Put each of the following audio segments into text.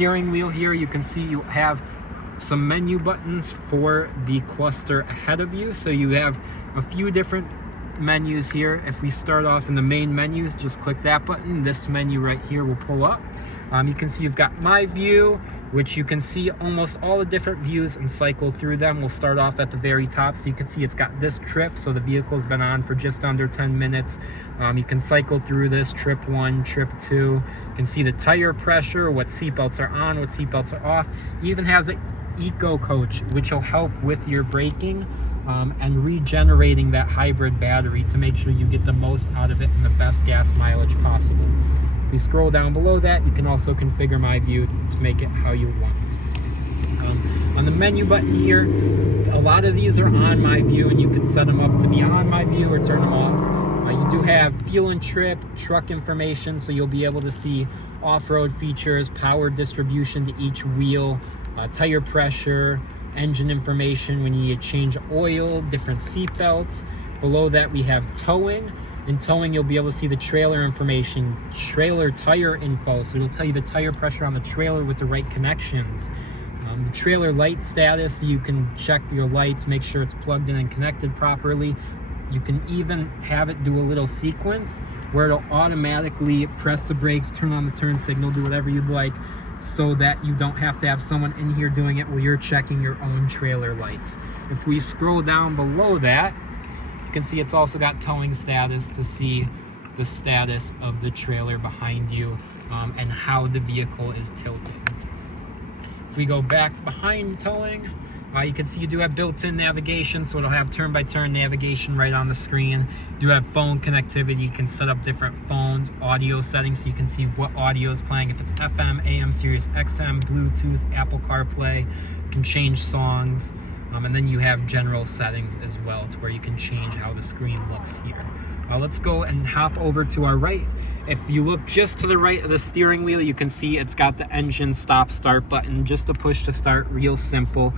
steering wheel here, you can see you have some menu buttons for the cluster ahead of you. So you have a few different menus here. If we start off in the main menus, just click that button. This menu right here will pull up. You can see you've got My View, which you can see almost all the different views and cycle through them. We'll start off at the very top, so you can see it's got this trip, so the vehicle's been on for just under 10 minutes. You can cycle through this, trip 1, trip 2. You can see the tire pressure, what seatbelts are on, what seatbelts are off. It even has an Eco Coach, which will help with your braking and regenerating that hybrid battery to make sure you get the most out of it and the best gas mileage possible. If you scroll down below that, you can also configure My View to make it how you want. On the menu button here, a lot of these are on My View, and you can set them up to be on My View or turn them off. You do have fuel and trip, truck information, so you'll be able to see off-road features, power distribution to each wheel, tire pressure, engine information when you need to change oil, different seat belts. Below that we have towing. In towing, you'll be able to see the trailer information, trailer tire info, so it'll tell you the tire pressure on the trailer with the right connections. The trailer light status, so you can check your lights, make sure it's plugged in and connected properly. You can even have it do a little sequence where it'll automatically press the brakes, turn on the turn signal, do whatever you'd like, so that you don't have to have someone in here doing it while you're checking your own trailer lights. If we scroll down below that, you can see it's also got towing status to see the status of the trailer behind you and how the vehicle is tilting. If we go back behind towing, you can see you do have built-in navigation, so it'll have turn-by-turn navigation right on the screen. You do have phone connectivity. You can set up different phones, audio settings, so you can see what audio is playing. If it's FM, AM, Sirius XM, Bluetooth, Apple CarPlay, you can change songs. And then you have general settings as well, to where you can change how the screen looks here. Let's go and hop over to our right. If you look just to the right of the steering wheel, you can see it's got the engine stop start button, just a push to start, real simple.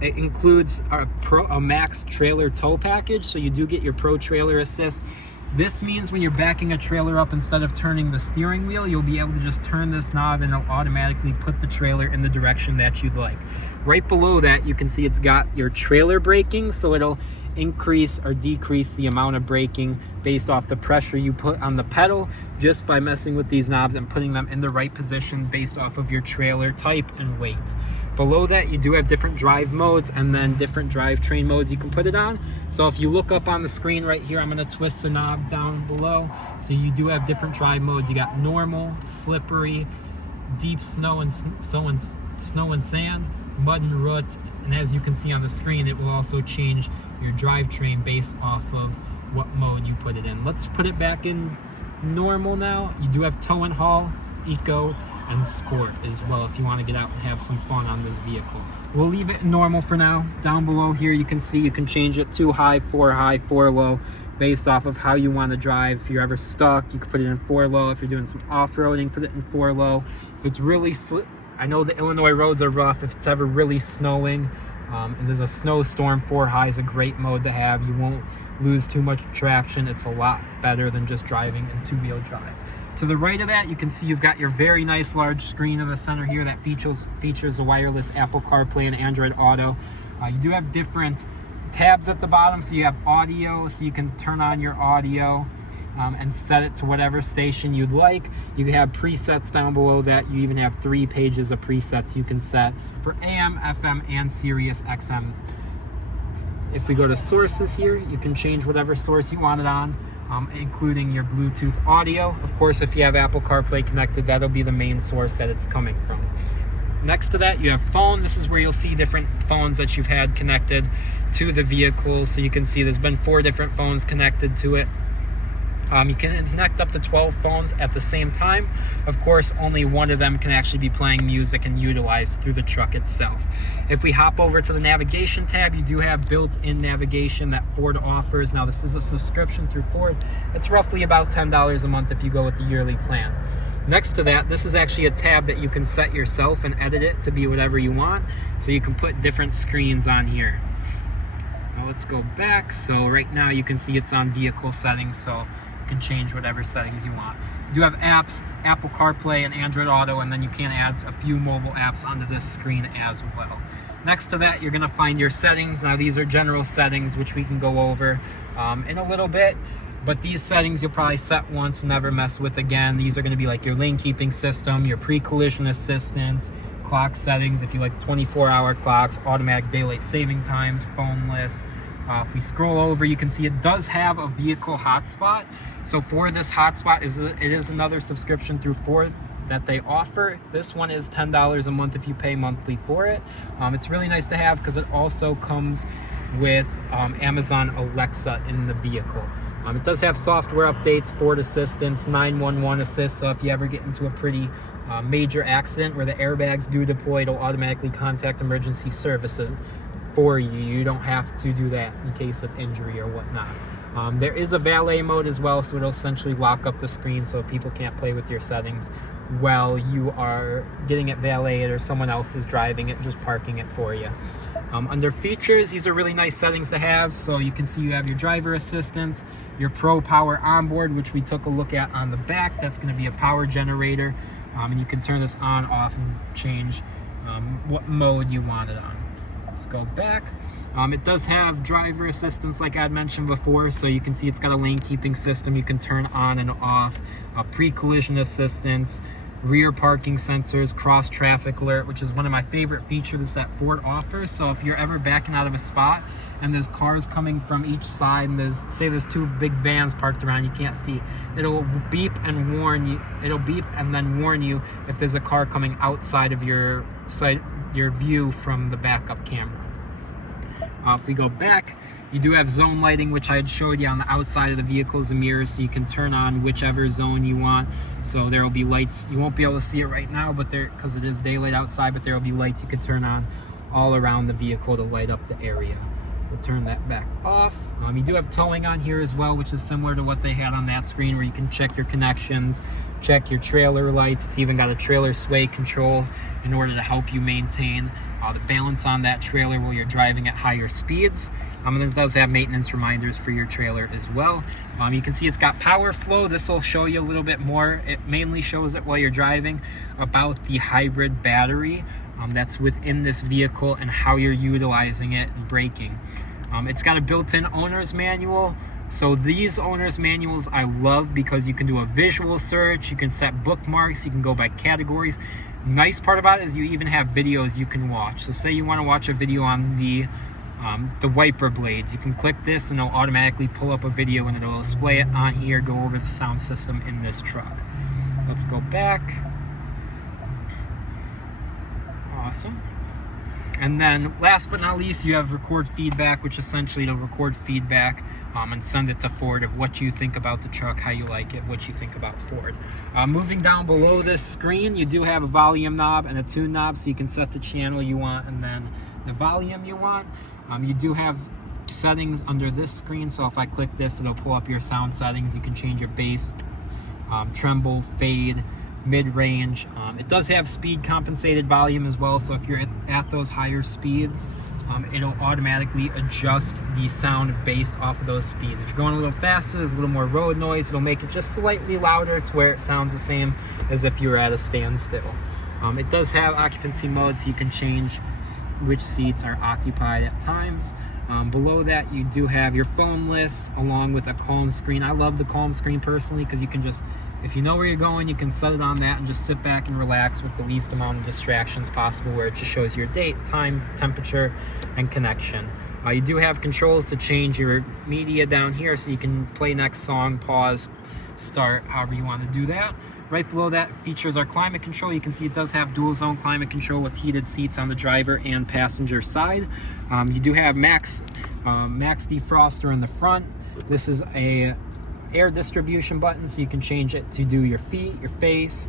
It includes a max trailer tow package, so you do get your pro trailer assist. This means when you're backing a trailer up, instead of turning the steering wheel, you'll be able to just turn this knob and it'll automatically put the trailer in the direction that you'd like. Right below that, you can see it's got your trailer braking, so it'll increase or decrease the amount of braking based off the pressure you put on the pedal, just by messing with these knobs and putting them in the right position based off of your trailer type and weight. Below that, you do have different drive modes and then different drivetrain modes you can put it on. So if you look up on the screen right here, I'm going to twist the knob down below. So you do have different drive modes. You got normal, slippery, deep snow and sand, mud and roots, and as you can see on the screen, it will also change your drivetrain based off of what mode you put it in. Let's put it back in normal now. You do have tow and haul, eco, and sport as well if you want to get out and have some fun on this vehicle. We'll leave it in normal for now. Down below here, you can see you can change it to high, 4 low, based off of how you want to drive. If you're ever stuck, you can put it in 4 low. If you're doing some off-roading, put it in 4 low. If it's really I know the Illinois roads are rough. If it's ever really snowing and there's a snowstorm, 4 high is a great mode to have. You won't lose too much traction. It's a lot better than just driving in 2-wheel drive. To the right of that, you can see you've got your very nice large screen in the center here that features a wireless Apple CarPlay and Android Auto. You do have different tabs at the bottom, so you have audio, so you can turn on your audio and set it to whatever station you'd like. You have presets down below that. You even have 3 pages of presets you can set for AM, FM, and Sirius XM. If we go to sources here, you can change whatever source you want it on, including your Bluetooth audio. Of course, if you have Apple CarPlay connected, that'll be the main source that it's coming from. Next to that, you have phone. This is where you'll see different phones that you've had connected to the vehicle. So you can see there's been 4 different phones connected to it. You can connect up to 12 phones at the same time. Of course, only one of them can actually be playing music and utilized through the truck itself. If we hop over to the navigation tab, you do have built-in navigation that Ford offers. Now, this is a subscription through Ford. It's roughly about $10 a month if you go with the yearly plan. Next to that, this is actually a tab that you can set yourself and edit it to be whatever you want. So you can put different screens on here. Now let's go back. So right now you can see it's on vehicle settings. So you can change whatever settings you want. You do have apps, Apple CarPlay and Android Auto, and then you can add a few mobile apps onto this screen as well. Next to that, you're going to find your settings. Now, these are general settings, which we can go over in a little bit. But these settings you'll probably set once, never mess with again. These are going to be like your lane keeping system, your pre-collision assistance, clock settings, if you like 24-hour clocks, automatic daylight saving times, phone list. If we scroll over, you can see it does have a vehicle hotspot. So for this hotspot, it is another subscription through Ford that they offer. This one is $10 a month if you pay monthly for it. It's really nice to have because it also comes with Amazon Alexa in the vehicle. It does have software updates, Ford Assistance, 911 Assist, so if you ever get into a pretty major accident where the airbags do deploy, it'll automatically contact emergency services for you. You don't have to do that in case of injury or whatnot. There is a valet mode as well, so it'll essentially lock up the screen so people can't play with your settings while you are getting it valeted or someone else is driving it, just parking it for you. Under features, these are really nice settings to have. So you can see you have your driver assistance, your Pro Power onboard, which we took a look at on the back. That's going to be a power generator, and you can turn this on, off, and change what mode you want it on. Let's go back. It does have driver assistance like I'd mentioned before, so you can see it's got a lane keeping system you can turn on and off, pre-collision assistance, rear parking sensors, cross traffic alert, which is one of my favorite features that Ford offers. So if you're ever backing out of a spot and there's cars coming from each side and there's two big vans parked around you can't see, it'll beep and warn you. It'll beep and then warn you if there's a car coming outside of your view from the backup camera. If we go back, you do have zone lighting, which I had showed you on the outside of the vehicles and mirrors, so you can turn on whichever zone you want. So there will be lights. You won't be able to see it right now, but because it is daylight outside, but there will be lights you can turn on all around the vehicle to light up the area. We'll turn that back off. You do have towing on here as well, which is similar to what they had on that screen, where you can check your connections, check your trailer lights. It's even got a trailer sway control in order to help you maintain the balance on that trailer while you're driving at higher speeds. And it does have maintenance reminders for your trailer as well. You can see it's got power flow. This will show you a little bit more. It mainly shows it while you're driving about the hybrid battery that's within this vehicle and how you're utilizing it and braking. It's got a built-in owner's manual. So these owner's manuals I love because you can do a visual search, you can set bookmarks, you can go by categories. Nice part about it is you even have videos you can watch. So say you want to watch a video on the wiper blades, you can click this and it'll automatically pull up a video and it'll display it on here, go over the sound system in this truck. Let's go back. Awesome. And then last but not least, you have record feedback, which essentially it'll record feedback and send it to Ford of what you think about the truck, how you like it, what you think about Ford. Moving down below this screen, you do have a volume knob and a tune knob, so you can set the channel you want and then the volume you want. You do have settings under this screen, so if I click this, it'll pull up your sound settings. You can change your bass, tremble, fade, mid-range. It does have speed compensated volume as well, so if you're at those higher speeds, it'll automatically adjust the sound based off of those speeds. If you're going a little faster, there's a little more road noise, it'll make it just slightly louder to where it sounds the same as if you were at a standstill. It does have occupancy mode, so you can change which seats are occupied at times. Below that, you do have your phone list along with a calm screen. I love the calm screen personally because you can just, if you know where you're going, you can set it on that and just sit back and relax with the least amount of distractions possible, where it just shows your date, time, temperature, and connection. You do have controls to change your media down here, so you can play next song, pause, start, however you want to do that. Right below that features our climate control. You can see it does have dual zone climate control with heated seats on the driver and passenger side. You do have max defroster in the front. This is a air distribution button, so you can change it to do your feet, your face,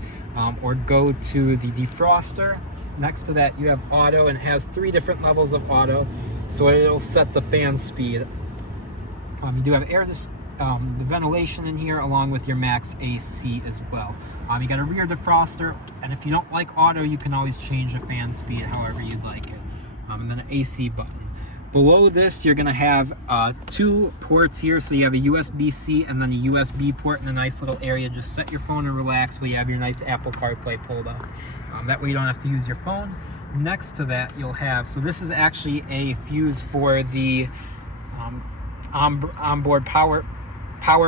or go to the defroster. Next to that, you have auto, and it has 3 different levels of auto, so it'll set the fan speed. You do have the ventilation in here along with your max AC as well. You got a rear defroster, and if you don't like auto, you can always change the fan speed however you'd like it. And then an AC button. Below this, you're gonna have 2 ports here. So you have a USB-C and then a USB port in a nice little area. Just set your phone and relax while you have your nice Apple CarPlay pulled up. That way you don't have to use your phone. Next to that, you'll have, so this is actually a fuse for the onboard Power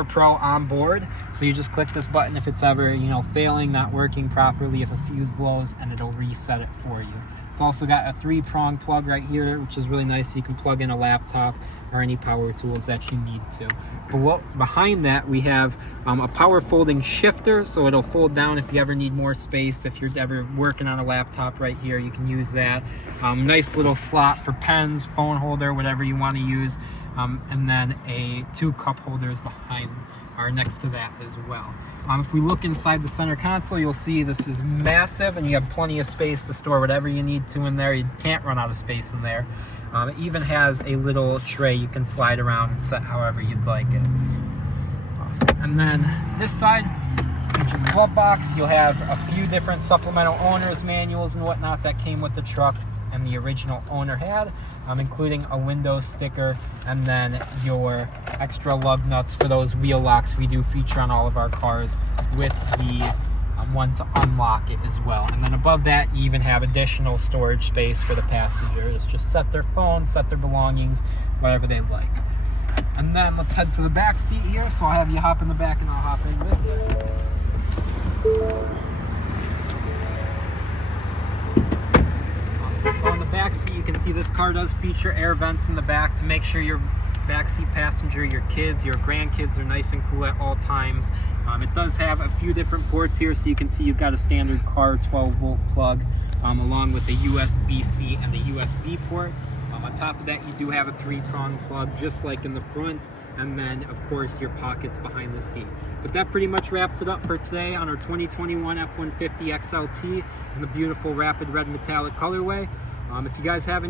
Pro onboard. So you just click this button if it's ever, failing, not working properly, if a fuse blows, and it'll reset it for you. It's also got a 3-prong plug right here, which is really nice. So you can plug in a laptop or any power tools that you need to. Behind that, we have a power folding shifter, so it'll fold down if you ever need more space. If you're ever working on a laptop right here, you can use that. Nice little slot for pens, phone holder, whatever you want to use. And then 2 cup holders behind or next to that as well. If we look inside the center console, you'll see this is massive and you have plenty of space to store whatever you need to in there. You can't run out of space in there. It even has a little tray you can slide around and set however you'd like it. Awesome. And then this side, which is a glove box, you'll have a few different supplemental owner's manuals and whatnot that came with the truck and the original owner had, including a window sticker and then your extra lug nuts for those wheel locks we do feature on all of our cars, with the one to unlock it as well. And then above that, you even have additional storage space for the passengers. Just set their phone, set their belongings, whatever they like. And then let's head to the back seat here. So I'll have you hop in the back and I'll hop in with you. So on the back seat, you can see this car does feature air vents in the back to make sure your backseat passenger, your kids, your grandkids are nice and cool at all times. It does have a few different ports here, so you can see you've got a standard car 12-volt plug along with a USB-C and a USB port. On top of that, you do have a 3-prong plug just like in the front, and then of course your pockets behind the seat. But that pretty much wraps it up for today on our 2021 F-150 XLT in the beautiful rapid red metallic colorway. If you guys have any